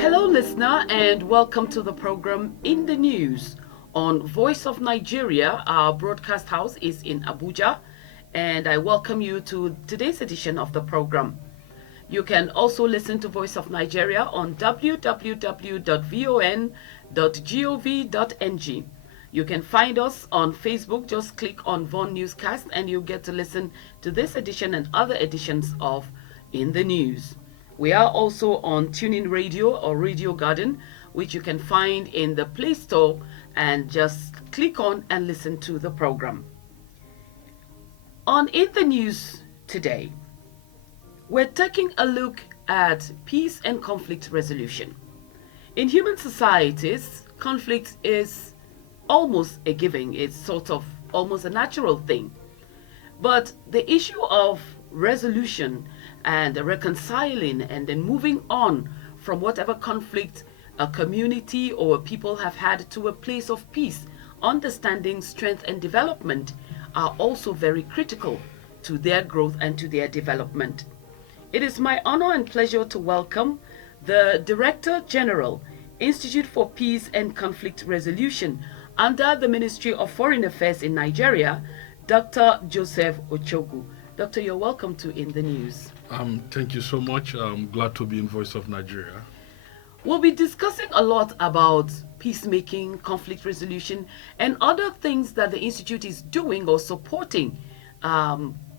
Hello, listener, and welcome to the program In the News on Voice of Nigeria. Our broadcast house is in Abuja, and I welcome you to today's edition of the program. You can also listen to Voice of Nigeria on www.von.gov.ng. You can find us on Facebook. Just click on Von Newscast, and you'll get to listen to this edition and other editions of In the News. We are also on TuneIn Radio or Radio Garden, which you can find in the Play Store, and just click on and listen to the program. On In the News today, we're taking a look at peace and conflict resolution. In human societies, conflict is almost a given. It's sort of almost a natural thing. But the issue of resolution and reconciling and then moving on from whatever conflict a community or people have had to a place of peace, understanding, strength, and development are also very critical to their growth and to their development. It is my honor and pleasure to welcome the Director-General, Institute for Peace and Conflict Resolution under the Ministry of Foreign Affairs in Nigeria, Dr. Joseph Ochogwu. Doctor, you're welcome to In the News. Thank you so much. I'm glad to be in Voice of Nigeria. We'll be discussing a lot about peacemaking, conflict resolution, and other things that the Institute is doing or supporting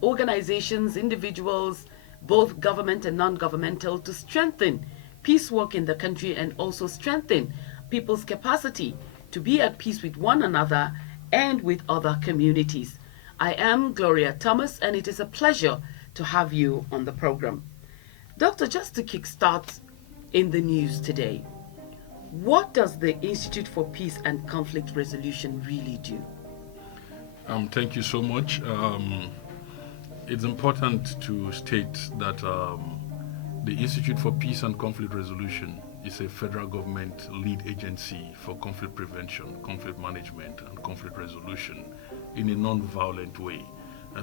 organizations, individuals, both government and non-governmental, to strengthen peace work in the country and also strengthen people's capacity to be at peace with one another and with other communities. I am Gloria Thomas, and it is a pleasure to have you on the program. Doctor, just to kickstart In the News today, what does the Institute for Peace and Conflict Resolution really do? Thank you so much. It's important to state that the Institute for Peace and Conflict Resolution is a federal government lead agency for conflict prevention, conflict management, and conflict resolution in a non-violent way.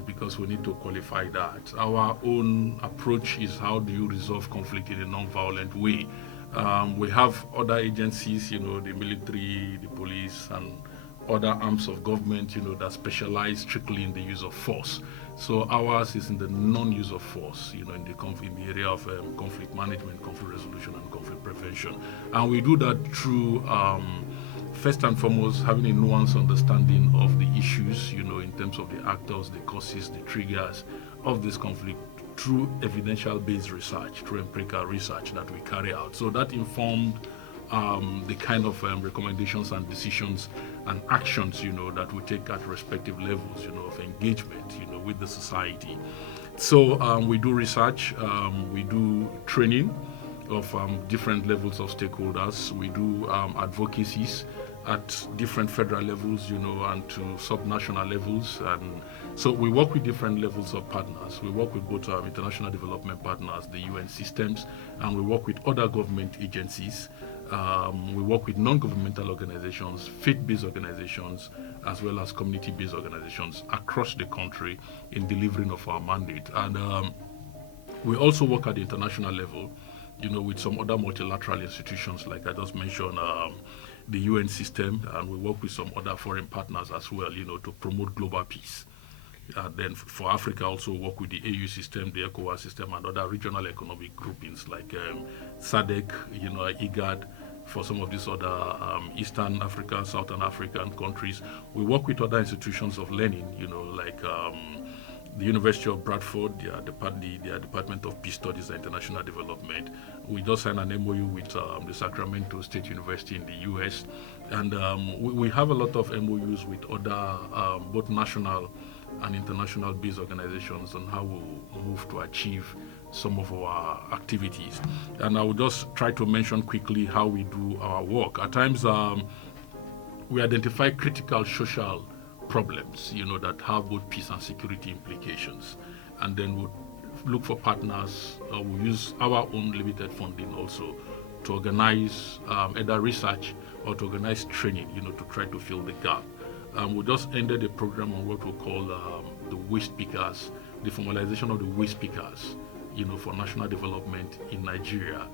Because we need to qualify that. Our own approach is, how do you resolve conflict in a non-violent way? We have other agencies, the military, the police, and other arms of government, that specialize strictly in the use of force. So ours is in the non-use of force, in the area of conflict management, conflict resolution, and conflict prevention. And we do that through first and foremost, having a nuanced understanding of the issues, in terms of the actors, the causes, the triggers of this conflict through evidential-based research, through empirical research that we carry out. So that informed the kind of recommendations and decisions and actions, that we take at respective levels, of engagement, with the society. So we do research, we do training of different levels of stakeholders. We do advocacies at different federal levels, and to subnational levels. And so we work with different levels of partners. We work with both international development partners, the UN systems, and we work with other government agencies. We work with non-governmental organizations, faith-based organizations, as well as community-based organizations across the country in delivering of our mandate. And we also work at the international level, with some other multilateral institutions, like I just mentioned, the UN system, and we work with some other foreign partners as well, to promote global peace. Then for Africa, also work with the AU system, the ECOWAS system, and other regional economic groupings like SADC, IGAD, for some of these other Eastern African, Southern African countries. We work with other institutions of learning, like the University of Bradford, their Department of Peace Studies and International Development. We just signed an MOU with the Sacramento State University in the US. And we have a lot of MOUs with other both national and international based organizations on how we move to achieve some of our activities. And I will just try to mention quickly how we do our work. At times, we identify critical social problems, that have both peace and security implications. And then we'll look for partners. We'll use our own limited funding also to organize either research or to organize training, to try to fill the gap. We just ended a program on what we call the waste pickers, the formalization of the waste pickers, for national development in Nigeria.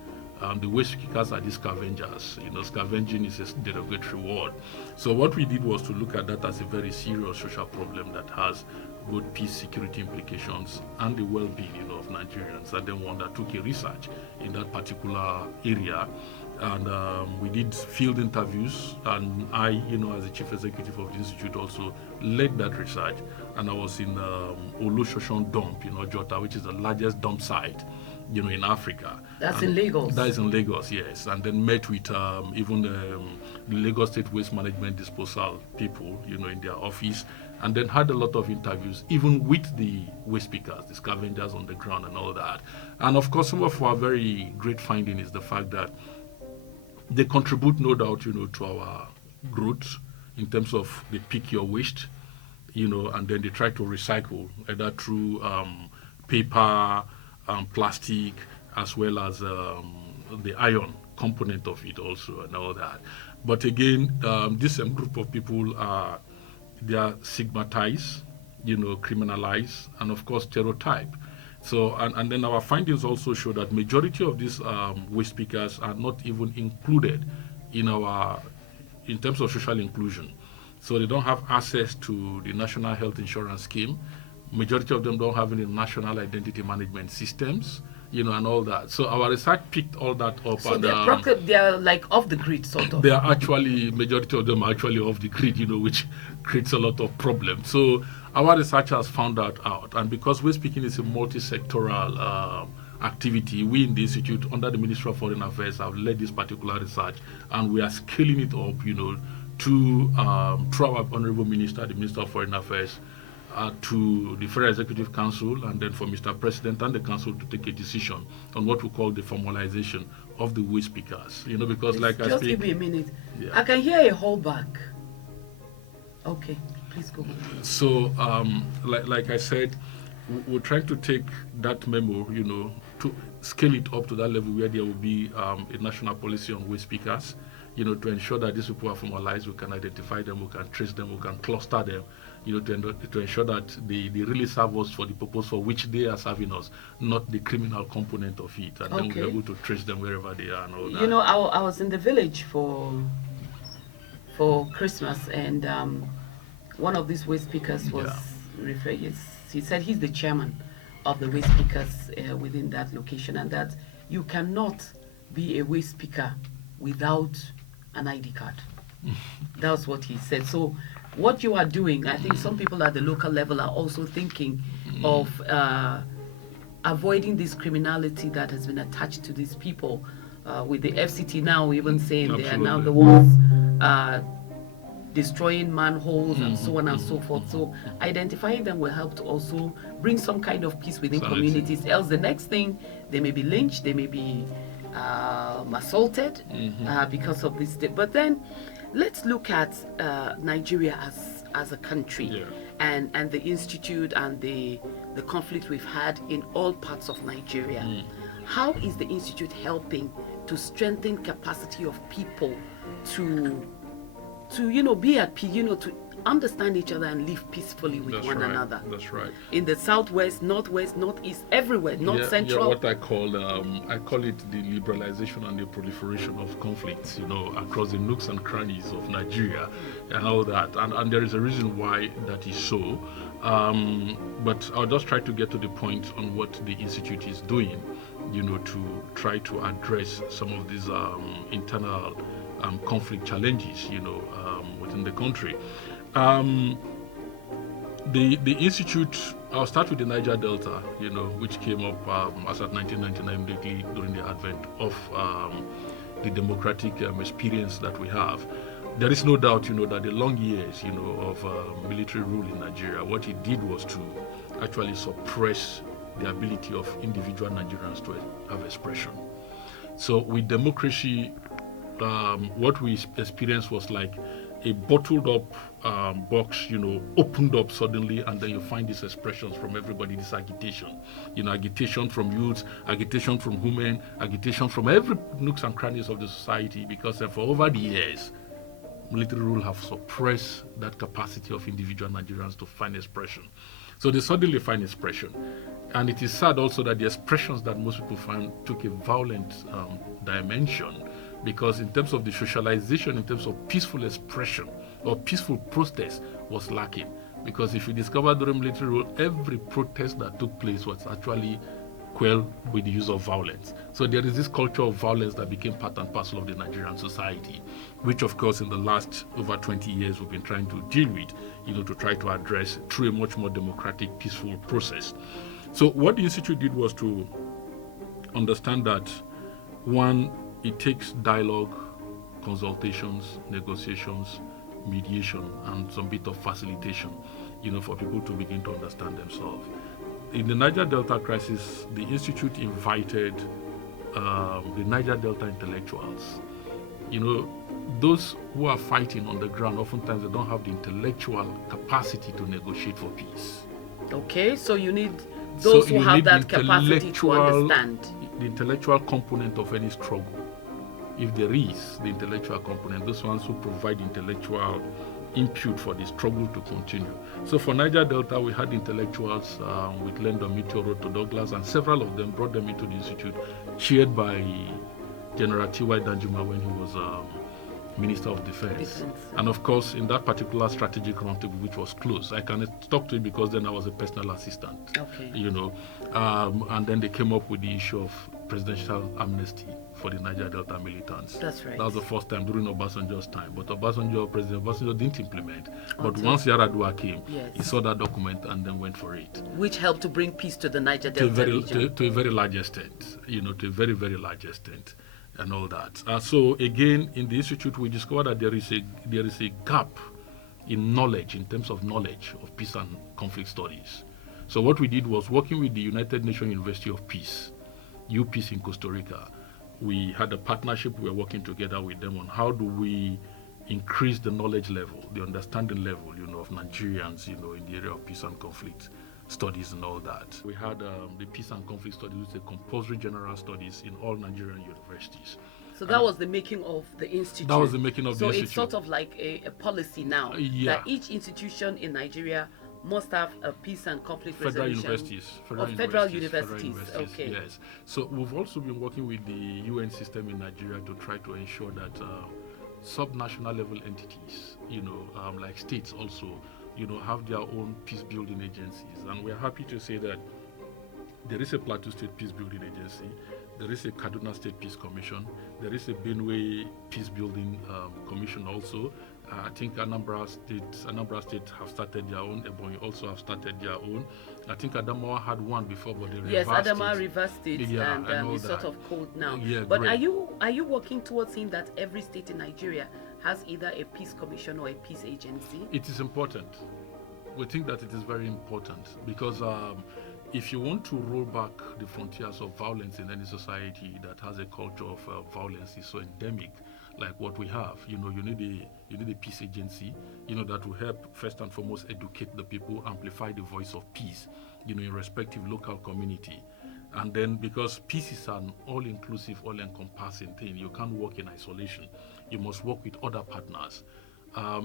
The waste pickers are the scavengers. Scavenging is a derogatory word. So what we did was to look at that as a very serious social problem that has both peace, security implications, and the well-being, of Nigerians. And then we undertook a research in that particular area. And we did field interviews, and I, as the chief executive of the institute, also led that research. And I was in Olusoshun dump, Jota, which is the largest dump site, in Africa. That's in Lagos. That is in Lagos, yes. And then met with even the Lagos State Waste Management Disposal people, in their office, and then had a lot of interviews, even with the waste pickers, the scavengers on the ground and all that. And of course, some of our very great finding is the fact that they contribute, no doubt, to our growth in terms of they pick your waste, and then they try to recycle, either through paper, plastic, as well as the iron component of it also and all that. But again, this group of people they are stigmatized, criminalized, and of course stereotyped. So, and then our findings also show that majority of these waste pickers are not even included in terms of social inclusion. So they don't have access to the National Health Insurance Scheme. Majority of them don't have any national identity management systems, and all that. So our research picked all that up. So and they're like off the grid, sort of. They are actually, majority of them are actually off the grid, which creates a lot of problems. So our researchers found that out. And because waste picking is a multi-sectoral activity, we in the Institute, under the Ministry of Foreign Affairs, have led this particular research, and we are scaling it up, through our Honorable Minister, the Minister of Foreign Affairs, to the Federal Executive Council, and then for Mr. President and the Council to take a decision on what we call the formalization of the waste pickers. Because just give me a minute. Yeah. I can hear a holdback. Okay, please go. So, like I said, we're trying to take that memo, to scale it up to that level where there will be a national policy on waste pickers, to ensure that these people are formalized, we can identify them, we can trace them, we can cluster them, to ensure that they really serve us for the purpose for which they are serving us, not the criminal component of it. And then we're able to trace them wherever they are and all that. I was in the village for Christmas, and one of these waste pickers was referred. He said he's the chairman of the waste pickers within that location, and that you cannot be a waste picker without an ID card. That's what he said. So what you are doing, I think some people at the local level are also thinking of avoiding this criminality that has been attached to these people. With the FCT now even saying they are now the ones destroying manholes and so on and so forth. So identifying them will help to also bring some kind of peace within communities. Else the next thing, they may be lynched, they may be assaulted because of this. But then let's look at Nigeria as a country and the institute and the conflict we've had in all parts of Nigeria. How is the institute helping to strengthen capacity of people to be at peace, to understand each other and live peacefully with one another? That's right. In the southwest, northwest, northeast, everywhere, north central. Yeah, what I call it the liberalization and the proliferation of conflicts, across the nooks and crannies of Nigeria and all that. And there is a reason why that is so. But I'll just try to get to the point on what the institute is doing, to try to address some of these internal conflict challenges, within the country. The institute, I'll start with the Niger Delta, which came up as at 1999 during the advent of the democratic experience that we have. There is no doubt, that the long years, of military rule in Nigeria, what it did was to actually suppress the ability of individual Nigerians to have expression. So with democracy, what we experienced was like a bottled up box, opened up suddenly, and then you find these expressions from everybody, this agitation. Agitation from youths, agitation from women, agitation from every nooks and crannies of the society, because for over the years, military rule have suppressed that capacity of individual Nigerians to find expression. So they suddenly find expression. And it is sad also that the expressions that most people find took a violent dimension, because in terms of the socialization, in terms of peaceful expression or peaceful protest was lacking. Because if you discover during military rule, every protest that took place was actually quelled with the use of violence. So there is this culture of violence that became part and parcel of the Nigerian society, which of course in the last over 20 years we've been trying to deal with, to try to address through a much more democratic, peaceful process. So what the Institute did was to understand that, one, it takes dialogue, consultations, negotiations, mediation, and some bit of facilitation, for people to begin to understand themselves. In the Niger Delta crisis, the Institute invited the Niger Delta intellectuals. Those who are fighting on the ground, oftentimes they don't have the intellectual capacity to negotiate for peace. Okay, so you need those who have that capacity to understand. The intellectual component of any struggle. If there is the intellectual component, those ones who provide intellectual input for the struggle to continue. So for Niger Delta, we had intellectuals with Lendon Meteor to Douglas, and several of them brought them into the Institute, chaired by General T.Y. Danjuma when he was Minister of Defense. And of course, in that particular strategic roundtable, which was closed, I cannot talk to it because then I was a personal assistant. Okay. And then they came up with the issue of presidential amnesty for the Niger Delta militants. That's right. That was the first time during Obasanjo's time. But President Obasanjo didn't implement. But once Yaradua came, he saw that document and then went for it. Which helped to bring peace to the Niger Delta region. To a very large extent, to a very, very large extent. And all that. So again, in the Institute, we discovered that there is a gap in knowledge, in terms of knowledge of peace and conflict studies. So what we did was, working with the United Nations University of Peace, UPeace in Costa Rica, we had a partnership. We were working together with them on how do we increase the knowledge level, the understanding level, of Nigerians, in the area of peace and conflict studies and all that. We had the peace and conflict studies, which is a compulsory general studies in all Nigerian universities. So that was the making of the institute. That was the making of the institute. So it's sort of like a policy now that each institution in Nigeria must have a peace and conflict resolution. Federal universities. Okay. Yes. So we've also been working with the UN system in Nigeria to try to ensure that sub-national level entities, like states also, have their own peace-building agencies. And we're happy to say that there is a Plateau State Peace-Building Agency, there is a Kaduna State Peace Commission, there is a Benue Peace-Building Commission also. I think Anambra State have started their own, Ebonyi also have started their own. I think Adamawa had one before, but they reversed it. Yes, Adamawa reversed it, and it's sort of cold now. Yeah, but great. are you working towards seeing that every state in Nigeria has either a peace commission or a peace agency? It is important. We think that it is very important because if you want to roll back the frontiers of violence in any society that has a culture of violence is so endemic, like what we have, you need a peace agency, that will help first and foremost educate the people, amplify the voice of peace, in respective local community. And then, because peace is an all-inclusive, all-encompassing thing, you can't work in isolation. You must work with other partners.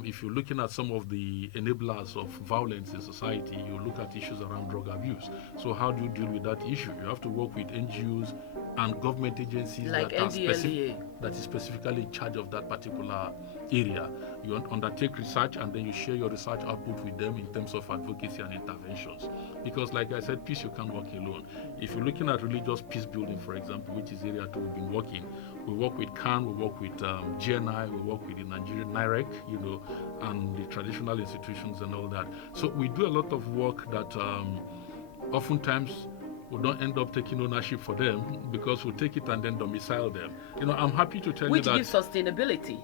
If you're looking at some of the enablers of violence in society, you look at issues around drug abuse. So how do you deal with that issue? You have to work with NGOs and government agencies like that is specifically in charge of that particular area. You undertake research and then you share your research output with them in terms of advocacy and interventions. Because like I said, peace, you can't work alone. If you're looking at religious peace building, for example, which is area we've been working, we work with CAN, we work with GNI, we work with the Nigerian NIREC, and the traditional institutions and all that. So we do a lot of work that oftentimes we don't end up taking ownership for them because we take it and then domicile them. I'm happy to tell you that... Which gives sustainability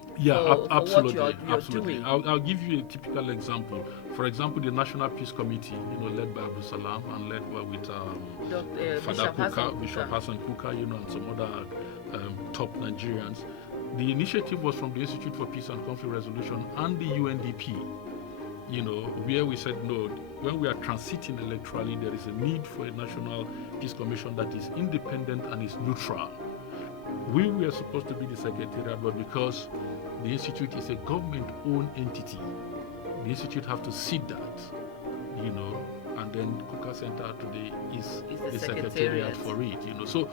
absolutely, for what you're absolutely. doing. I'll give you a typical example. For example, the National Peace Committee, led by Abdul Salam and led with Bishop Hassan Kuka, and some other top Nigerians. The initiative was from the Institute for Peace and Conflict Resolution and the UNDP, where we said, no, when we are transiting electorally, there is a need for a National Peace Commission that is independent and is neutral. We were supposed to be the secretariat, but because the Institute is a government-owned entity, the Institute have to seat that, and then Kuka Center today is the the secretariat secretariat for it, you know. So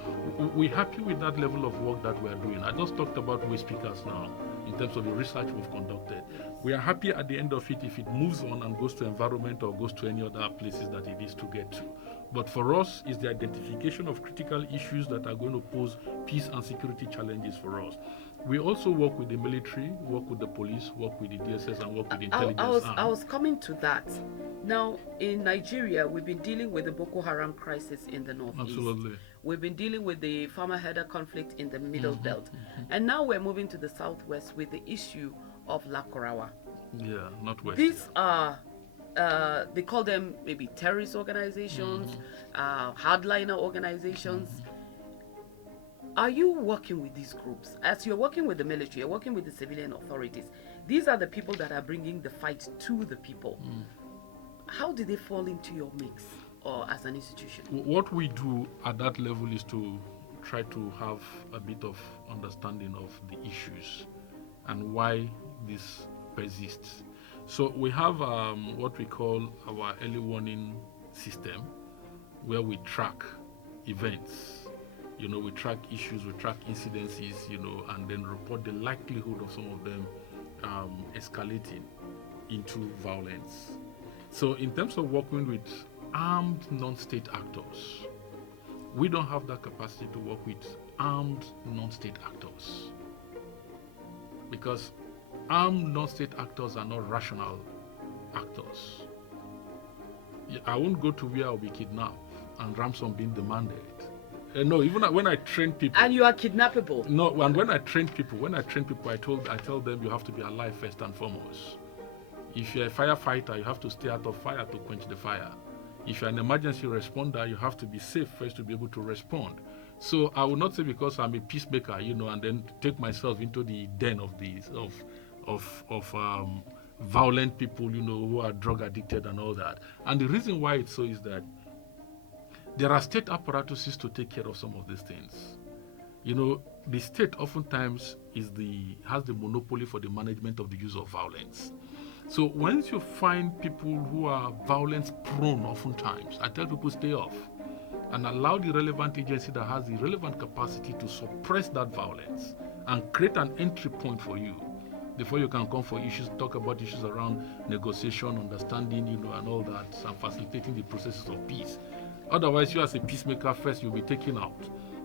we're happy with that level of work that we're doing. I just talked about waste speakers now in terms of the research we've conducted. We are happy at the end of it if it moves on and goes to environment or goes to any other places that it is to get to. But for us, it's the identification of critical issues that are going to pose peace and security challenges for us. We also work with the military, work with the police, work with the DSS, and work with the intelligence arm. I was coming to that. Now, in Nigeria, we've been dealing with the Boko Haram crisis in the northeast. Absolutely. We've been dealing with the farmer-herder conflict in the middle belt. And now we're moving to the southwest with the issue of Lakorawa. Yeah, northwest. These are, they call them maybe terrorist organizations, hardliner organizations. Are you working with these groups? As you're working with the military, you're working with the civilian authorities. These are the people that are bringing the fight to the people. How do they fall into your mix or as an institution? What we do at that level is to try to have a bit of understanding of the issues and why this persists. So we have what we call our early warning system, where we track events. You know, we track issues, we track incidences, you know, and then report the likelihood of some of them escalating into violence. So in terms of working with armed non-state actors, we don't have that capacity to work with armed non-state actors, because armed non-state actors are not rational actors. I won't go to where I'll be kidnapped and ransom being demanded. No, even when I train people. And you are kidnappable. No, and when I train people, I tell them you have to be alive first and foremost. If you're a firefighter, you have to stay out of fire to quench the fire. If you're an emergency responder, you have to be safe first to be able to respond. So I will not say because I'm a peacemaker, you know, and then take myself into the den of these violent people, you know, who are drug addicted and all that. And the reason why it's so is that there are state apparatuses to take care of some of these things. You know, the state oftentimes has the monopoly for the management of the use of violence. So once you find people who are violence prone, oftentimes, I tell people stay off and allow the relevant agency that has the relevant capacity to suppress that violence and create an entry point for you before you can come for issues, talk about issues around negotiation, understanding, you know, and all that, and facilitating the processes of peace. Otherwise, you as a peacemaker first, you'll be taken out.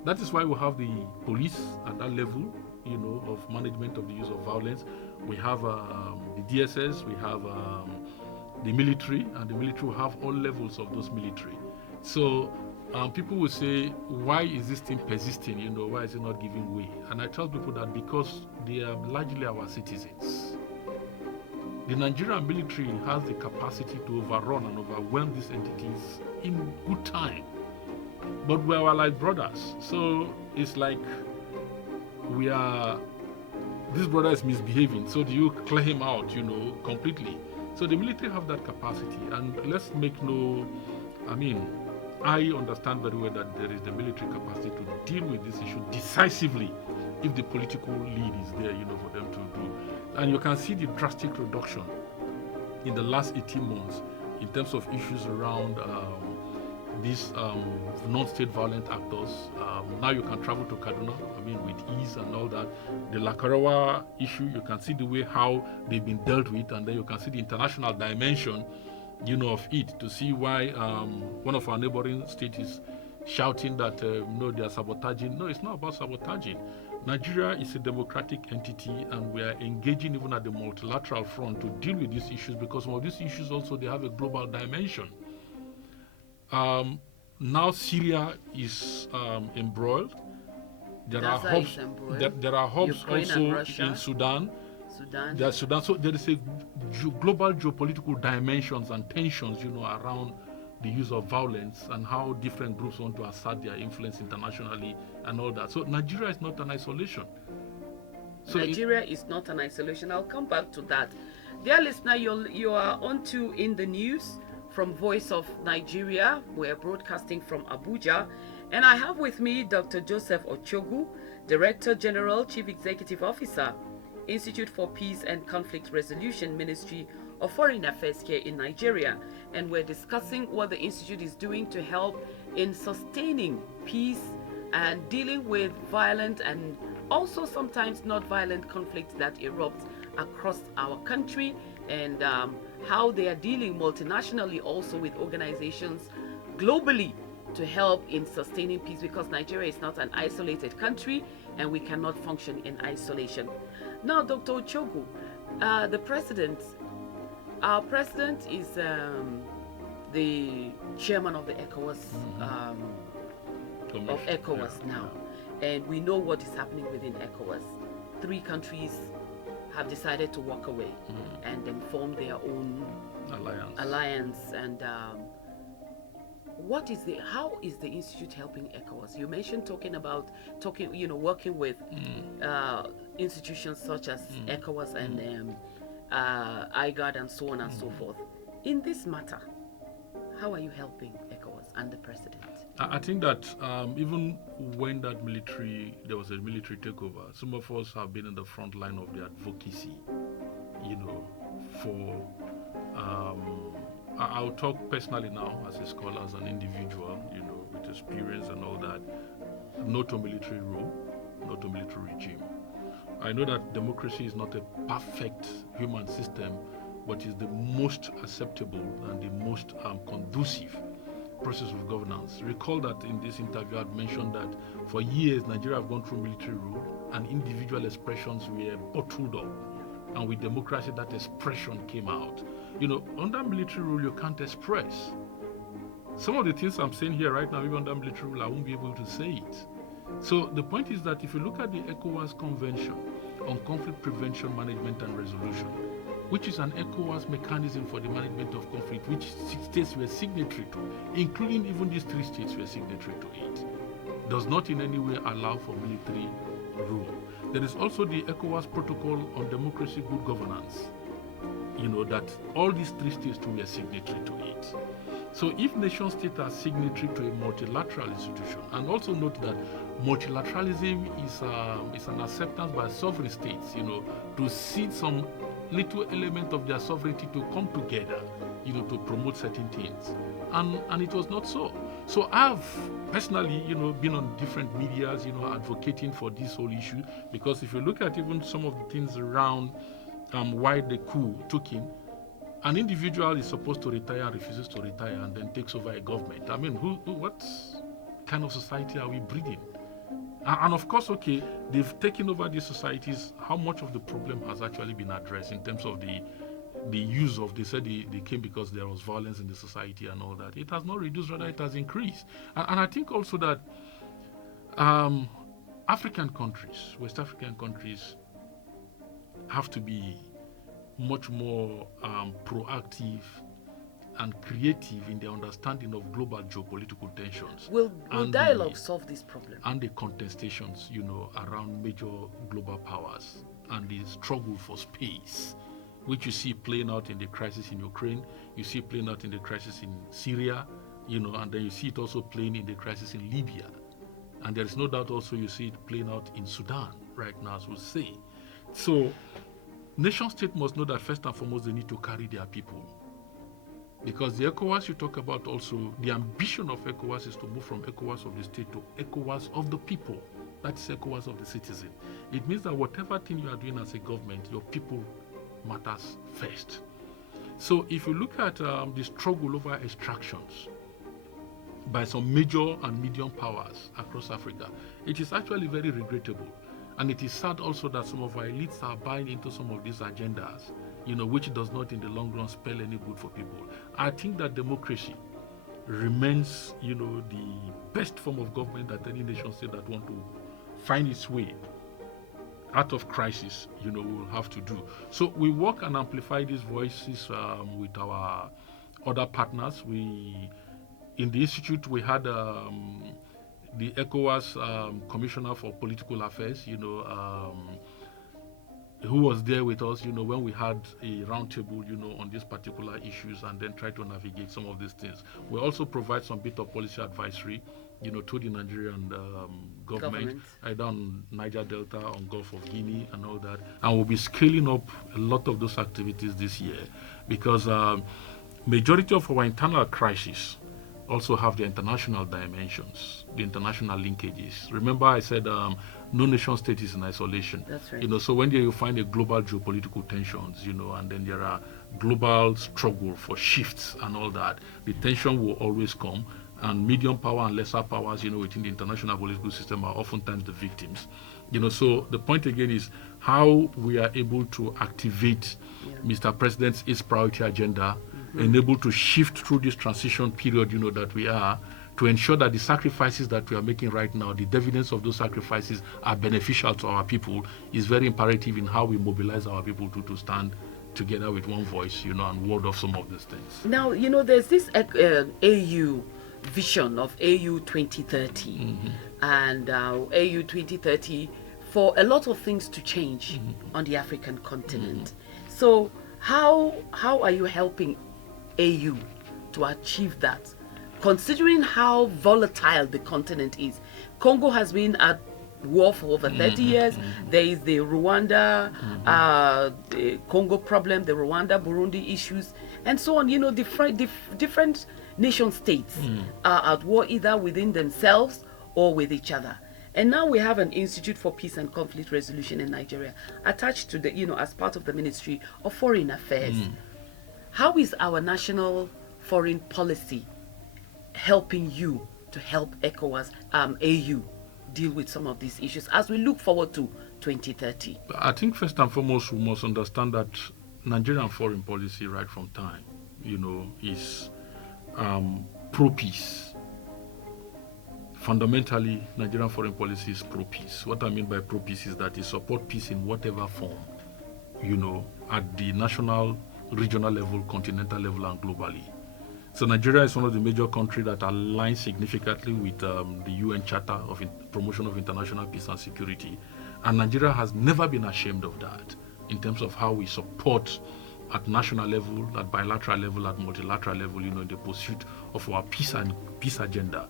That is why we have the police at that level, you know, of management of the use of violence. We have the DSS, we have the military, and the military will have all levels of those military. So people will say, why is this thing persisting? You know, why is it not giving way? And I tell people that because they are largely our citizens. The Nigerian military has the capacity to overrun and overwhelm these entities in good time. But we are like brothers. So it's like this brother is misbehaving. So do you clear him out, you know, completely? So the military have that capacity. And let's make I understand very well that there is the military capacity to deal with this issue decisively if the political lead is there, you know, for them to do. And you can see the drastic reduction in the last 18 months in terms of issues around these non-state violent actors. Now you can travel to Kaduna, with ease and all that. The Lakorawa issue, you can see the way how they've been dealt with, and then you can see the international dimension, you know, of it, to see why one of our neighboring states is shouting that they are sabotaging. No, it's not about sabotaging. Nigeria is a democratic entity, and we are engaging even at the multilateral front to deal with these issues, because some of these issues also, they have a global dimension. Now Syria is embroiled. There are hubs also in Sudan. So there is a global geopolitical dimensions and tensions, you know, around the use of violence and how different groups want to assert their influence internationally and all that. So Nigeria is not an isolation. Nigeria is not an isolation. I'll come back to that. Dear listener, you are on to In the News from Voice of Nigeria. We're broadcasting from Abuja. And I have with me Dr. Joseph Ochogwu, Director-General, Chief Executive Officer, Institute for Peace and Conflict Resolution, Ministry of Foreign Affairs here in Nigeria, and we're discussing what the Institute is doing to help in sustaining peace and dealing with violent and also sometimes not violent conflicts that erupt across our country, and how they are dealing multinationally also with organizations globally to help in sustaining peace, because Nigeria is not an isolated country and we cannot function in isolation. Now, Dr. Ochogwu, our president is the chairman of the ECOWAS, now, and we know what is happening within ECOWAS. 3 countries have decided to walk away and then form their own alliance. And how is the Institute helping ECOWAS? You mentioned working with institutions such as ECOWAS and IGAD and so on and so forth. In this matter, how are you helping ECOWAS and the president? I think that even when there was a military takeover, some of us have been in the front line of the advocacy, for I'll talk personally now as a scholar, as an individual, with experience and all that. No to military rule, no to military regime. I know that democracy is not a perfect human system, but is the most acceptable and the most conducive process of governance. Recall that in this interview I had mentioned that for years Nigeria have gone through military rule and individual expressions were bottled up, and with democracy that expression came out. Under military rule you can't express. Some of the things I'm saying here right now, even under military rule, I won't be able to say it. So the point is that if you look at the ECOWAS Convention on Conflict Prevention, Management and Resolution, which is an ECOWAS mechanism for the management of conflict, which 6 states were signatory to, including even these 3 states were signatory to it, does not in any way allow for military rule. There is also the ECOWAS Protocol on Democracy, Good Governance, that all these 3 states too were signatory to it. So if nation states are signatory to a multilateral institution, and also note that multilateralism is an acceptance by sovereign states, to cede some little element of their sovereignty to come together, to promote certain things. And it was not so. So I've personally, been on different medias, advocating for this whole issue, because if you look at even some of the things around why the coup took in, an individual is supposed to retire and refuses to retire and then takes over a government. I mean, what kind of society are we breeding? And of course, okay, they've taken over these societies. How much of the problem has actually been addressed in terms of the use of, they said they came because there was violence in the society and all that. It has not reduced, rather it has increased. And I think also that African countries, West African countries, have to be much more proactive and creative in their understanding of global geopolitical tensions. Will dialogue solve this problem? And the contestations, around major global powers and the struggle for space, which you see playing out in the crisis in Ukraine, you see playing out in the crisis in Syria, and then you see it also playing in the crisis in Libya. And there is no doubt also you see it playing out in Sudan right now, as we say. So nation state must know that first and foremost they need to carry their people. Because the ECOWAS you talk about also, the ambition of ECOWAS is to move from ECOWAS of the state to ECOWAS of the people. That's ECOWAS of the citizen. It means that whatever thing you are doing as a government, your people matters first. So if you look at the struggle over extractions by some major and medium powers across Africa, it is actually very regrettable. And it is sad also that some of our elites are buying into some of these agendas, which does not in the long run spell any good for people. I think that democracy remains, the best form of government that any nation state that want to find its way out of crisis, will have to do. So we work and amplify these voices with our other partners. In the Institute, we had the ECOWAS Commissioner for Political Affairs, who was there with us, when we had a roundtable, on these particular issues, and then try to navigate some of these things. We also provide some bit of policy advisory to the Nigerian government, either on Niger Delta, on Gulf of Guinea, and all that. And we'll be scaling up a lot of those activities this year because majority of our internal crises also have the international dimensions, the international linkages. Remember, I said no nation state is in isolation. That's right. So when you find a global geopolitical tensions, and then there are global struggle for shifts and all that, the tension will always come. And medium power and lesser powers, within the international political system are oftentimes the victims. So the point again is how we are able to activate Mr. President's East Priority Agenda and able to shift through this transition period, that we are, to ensure that the sacrifices that we are making right now, the dividends of those sacrifices are beneficial to our people, is very imperative in how we mobilize our people to stand together with one voice, and ward off some of these things. Now, there's this AU vision of AU 2030 and AU 2030 for a lot of things to change on the African continent. So how are you helping AU to achieve that, considering how volatile the continent is? Congo has been at war for over 30 years. There is the Rwanda, the Congo problem, the Rwanda, Burundi issues, and so on. Different nation states are at war either within themselves or with each other. And now we have an Institute for Peace and Conflict Resolution in Nigeria attached to the, as part of the Ministry of Foreign Affairs. How is our national foreign policy helping you to help ECOWAS, AU, deal with some of these issues as we look forward to 2030? I think first and foremost we must understand that Nigerian foreign policy right from time, is pro-peace. Fundamentally, Nigerian foreign policy is pro-peace. What I mean by pro-peace is that it supports peace in whatever form, at the national, regional level, continental level, and globally. So Nigeria is one of the major countries that aligns significantly with the UN Charter of Promotion of International Peace and Security. And Nigeria has never been ashamed of that in terms of how we support at national level, at bilateral level, at multilateral level, in the pursuit of our peace agenda,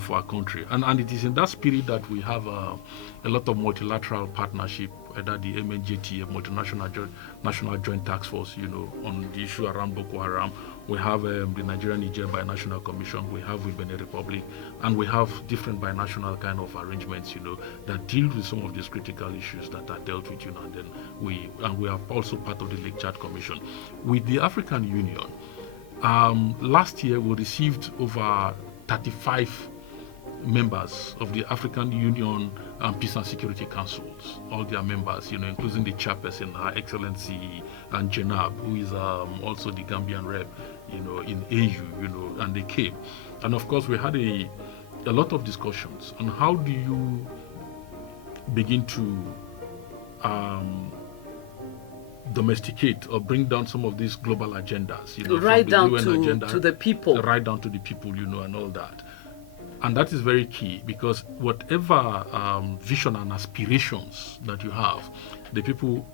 for our country. And it is in that spirit that we have a lot of multilateral partnership, either the MNJTF, Multinational National Joint Task Force, on the issue around Boko Haram. We have the Nigeria-Niger Binational Commission, we have with Benin Republic, and we have different binational kind of arrangements, that deal with some of these critical issues that are dealt with, and then we are also part of the Lake Chad Commission. With the African Union, last year we received over 35 members of the African Union Peace and Security Councils, all their members, including the chairperson, Her Excellency and Jenab, who is also the Gambian rep, in AU, and they came. And of course, we had a lot of discussions on how do you begin to domesticate or bring down some of these global agendas, right down UN agenda, to the people, right down to the people, and all that. And that is very key because whatever vision and aspirations that you have, the people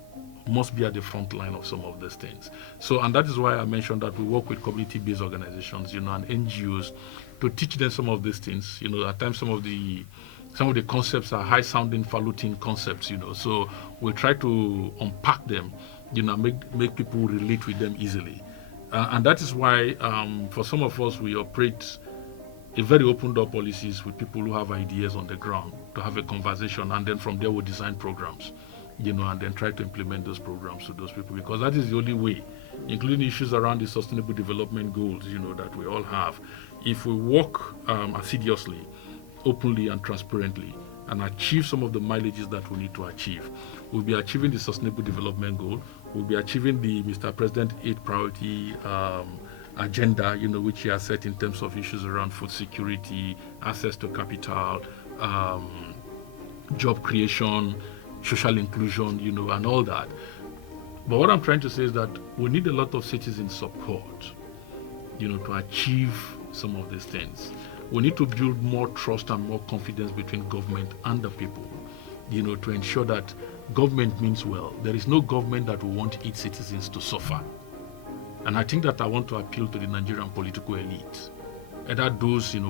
must be at the front line of some of these things. So, and that is why I mentioned that we work with community-based organizations, and NGOs to teach them some of these things. At times some of the concepts are high-sounding, falutin concepts. So we try to unpack them, make people relate with them easily. And that is why, for some of us, we operate a very open door policies with people who have ideas on the ground to have a conversation, and then from there we design programs, and then try to implement those programs to those people, because that is the only way, including issues around the sustainable development goals, that we all have. If we work assiduously, openly and transparently, and achieve some of the mileages that we need to achieve, we'll be achieving the sustainable development goal, we'll be achieving the Mr. President 8 priority agenda, which he has set in terms of issues around food security, access to capital, job creation, social inclusion, and all that. But what I'm trying to say is that we need a lot of citizen support, to achieve some of these things. We need to build more trust and more confidence between government and the people, to ensure that government means well. There is no government that will want its citizens to suffer. And I think that I want to appeal to the Nigerian political elite, either those in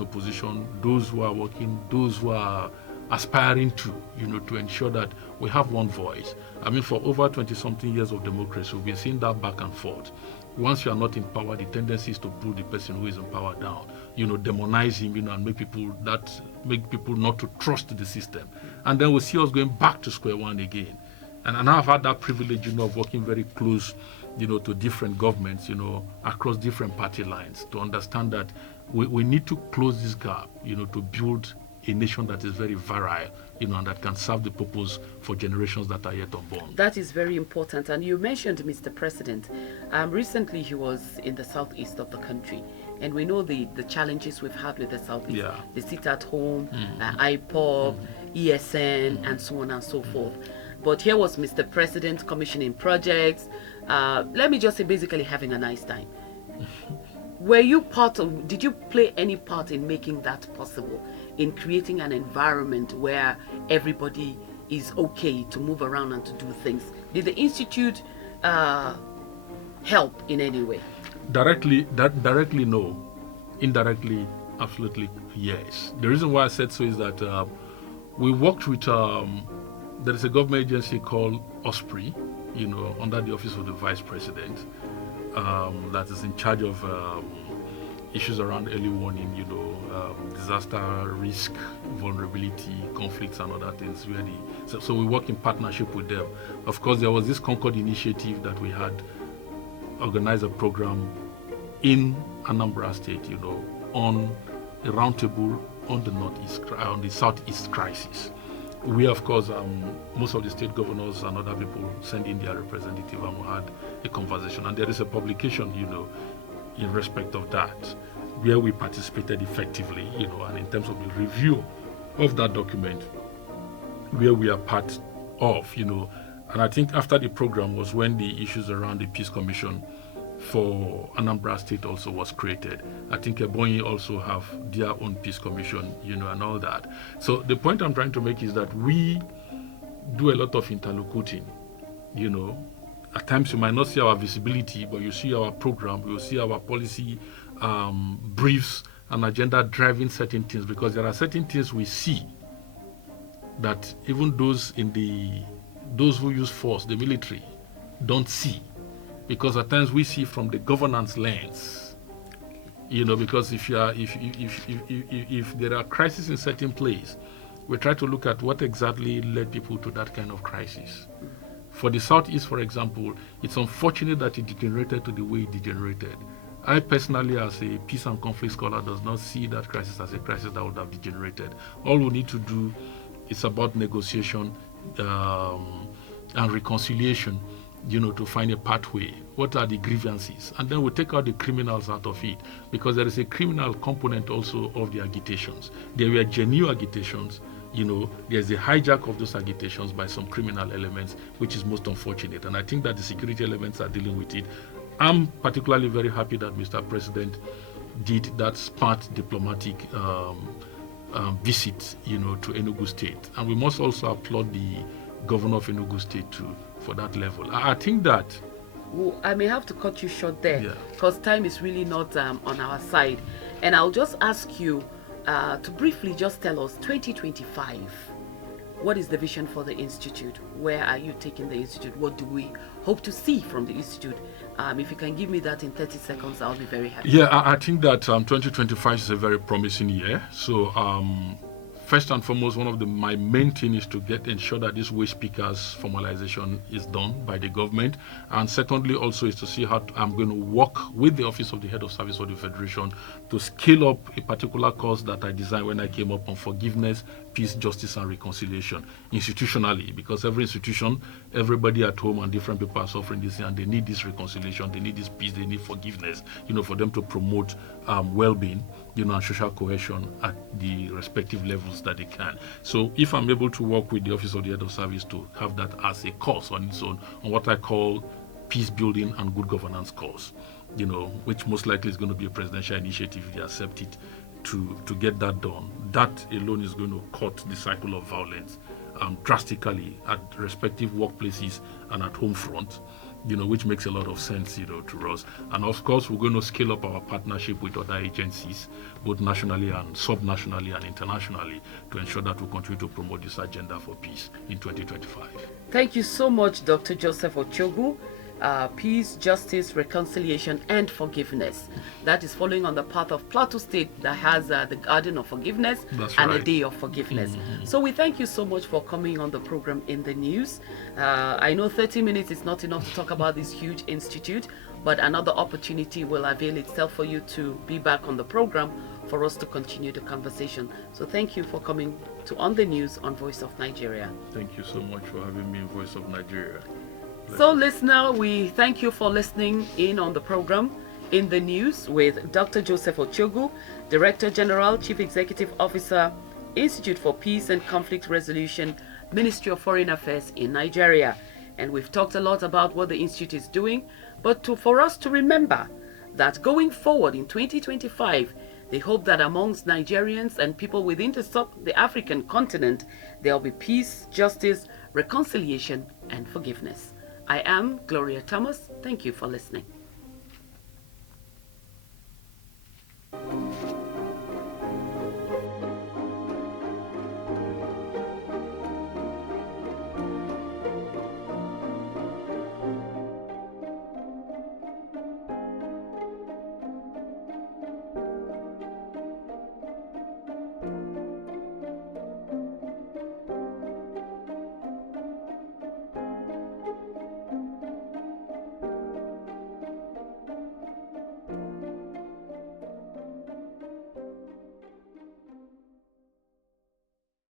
opposition, those who are working, those who are aspiring to, to ensure that we have one voice. I mean, for over 20-something years of democracy, we've seen that back and forth. Once you are not in power, the tendency is to pull the person who is in power down, demonize him, and make people not to trust the system. And then we see us going back to square one again. And I've had that privilege, of working very close, to different governments, across different party lines, to understand that we need to close this gap, to build a nation that is very virile, and that can serve the purpose for generations that are yet unborn. That is very important. And you mentioned Mr. President. Recently, he was in the southeast of the country. And we know the challenges we've had with the southeast. Yeah. The sit at home, IPOB, ESN, and so on and so forth. But here was Mr. President commissioning projects. Let me just say, basically having a nice time. Did you play any part in making that possible? In creating an environment where everybody is okay to move around and to do things? Did the Institute help in any way? Directly, no. Indirectly, absolutely yes. The reason why I said so is that we worked with, there is a government agency called OSPRI, under the Office of the Vice President, that is in charge of issues around early warning, disaster risk, vulnerability, conflicts, and other things. So we work in partnership with them. Of course, there was this Concord initiative that we had organized a program in Anambra State, on a roundtable on the southeast crisis. We, of course, most of the state governors and other people send in their representative, and we had a conversation. And there is a publication, in respect of that, where we participated effectively, and in terms of the review of that document, where we are part of, And I think after the program was when the issues around the Peace Commission for Anambra State also was created. I think Ebonyi also have their own Peace Commission, and all that. So the point I'm trying to make is that we do a lot of interlocuting, At times you might not see our visibility, but you see our program, you see our policy briefs and agenda driving certain things, because there are certain things we see that even those who use force, the military, don't see. Because at times we see from the governance lens, because if there are crises in certain place, we try to look at what exactly led people to that kind of crisis. For the Southeast, for example, it's unfortunate that it degenerated to the way it degenerated. I personally, as a peace and conflict scholar, does not see that crisis as a crisis that would have degenerated. All we need to do is about negotiation and reconciliation, to find a pathway. What are the grievances? And then we take out the criminals out of it, because there is a criminal component also of the agitations. There were genuine agitations. There's a hijack of those agitations by some criminal elements, which is most unfortunate. And I think that the security elements are dealing with it. I'm particularly very happy that Mr. President did that smart diplomatic visit, to Enugu State. And we must also applaud the governor of Enugu State too for that level. I think that... Well, I may have to cut you short there, because time is really not on our side. And I'll just ask you to briefly just tell us, 2025, what is the vision for the Institute? Where are you taking the Institute? What do we hope to see from the Institute? If you can give me that in 30 seconds, I'll be very happy. Yeah, I think that 2025 is a very promising year. So first and foremost, one of my main thing is to ensure that this waste speakers formalization is done by the government. And secondly, also is to see how I'm going to work with the Office of the Head of Service of the Federation to scale up a particular course that I designed when I came up on forgiveness, peace, justice, and reconciliation institutionally. Because every institution, everybody at home and different people are suffering this, and they need this reconciliation, they need this peace, they need forgiveness, for them to promote well-being, and social cohesion at the respective levels that they can. So if I'm able to work with the Office of the Head of Service to have that as a course on its own, on what I call peace building and good governance course, which most likely is going to be a presidential initiative if they accept it, to get that done. That alone is going to cut the cycle of violence drastically at respective workplaces and at home front. which makes a lot of sense, to us. And of course, we're going to scale up our partnership with other agencies, both nationally and subnationally and internationally, to ensure that we continue to promote this agenda for peace in 2025. Thank you so much, Dr. Joseph Ochogwu. Peace, justice, reconciliation, and forgiveness. That is following on the path of Plateau State that has the Garden of Forgiveness and a Day of Forgiveness. So we thank you so much for coming on the program In the News. I know 30 minutes is not enough to talk about this huge institute, but another opportunity will avail itself for you to be back on the program for us to continue the conversation. So thank you for coming to On the News on Voice of Nigeria. Thank you so much for having me in Voice of Nigeria. So listener, we thank you for listening in on the program In the News with Dr. Joseph Ochogwu, Director-General, Chief Executive Officer, Institute for Peace and Conflict Resolution, Ministry of Foreign Affairs in Nigeria. And we've talked a lot about what the Institute is doing, but for us to remember that going forward in 2025, they hope that amongst Nigerians and people within the African continent, there will be peace, justice, reconciliation, and forgiveness. I am Gloria Thomas. Thank you for listening.